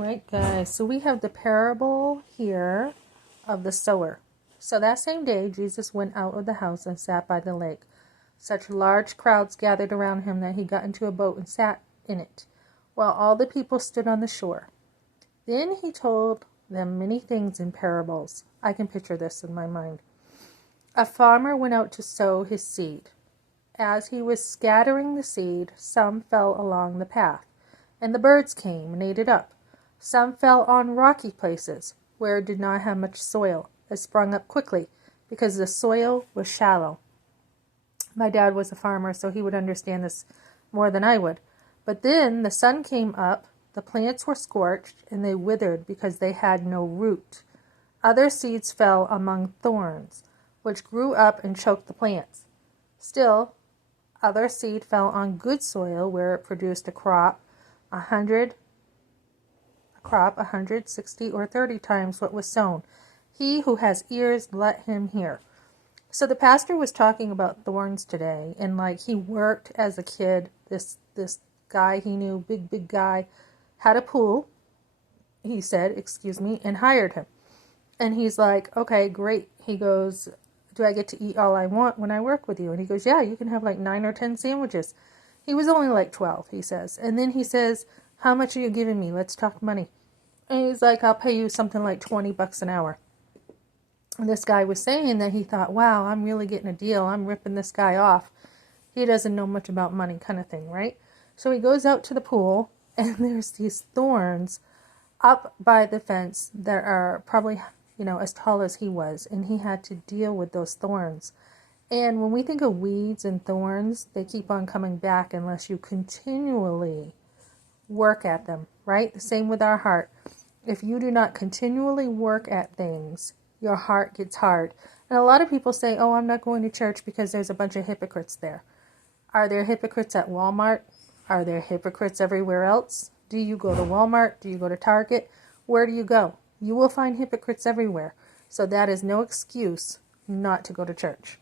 right, guys, so we have the parable here of the sower. So that same day, Jesus went out of the house and sat by the lake. Such large crowds gathered around him that he got into a boat and sat in it, while all the people stood on the shore. Then he told them many things in parables. I can picture this in my mind. A farmer went out to sow his seed. As he was scattering the seed, some fell along the path, and the birds came and ate it up. Some fell on rocky places, where it did not have much soil. It sprung up quickly, because the soil was shallow. My dad was a farmer, so he would understand this more than I would. But then the sun came up, the plants were scorched, and they withered because they had no root. Other seeds fell among thorns, which grew up and choked the plants. Still, other seed fell on good soil, where it produced a crop 160 or 30 times what was sown. He who has ears, let him hear. So the pastor was talking about thorns today, and like he worked as a kid. This guy he knew, big guy, had a pool, he said, and hired him. And he's like, okay, great. He goes, do I get to eat all I want when I work with you? And he goes, yeah, you can have like 9 or 10 sandwiches. He was only like 12, he says. And then he says, how much are you giving me? Let's talk money. And he's like, I'll pay you something like $20 an hour. And this guy was saying that he thought, wow, I'm really getting a deal. I'm ripping this guy off. He doesn't know much about money, kind of thing, right? So he goes out to the pool, and there's these thorns up by the fence that are probably, as tall as he was. And he had to deal with those thorns. And when we think of weeds and thorns, they keep on coming back unless you continually work at them, right? The same with our heart. If you do not continually work at things, your heart gets hard. And a lot of people say, oh, I'm not going to church because there's a bunch of hypocrites there. Are there hypocrites at Walmart? Are there hypocrites everywhere else? Do you go to Walmart? Do you go to Target? Where do you go? You will find hypocrites everywhere. So that is no excuse not to go to church.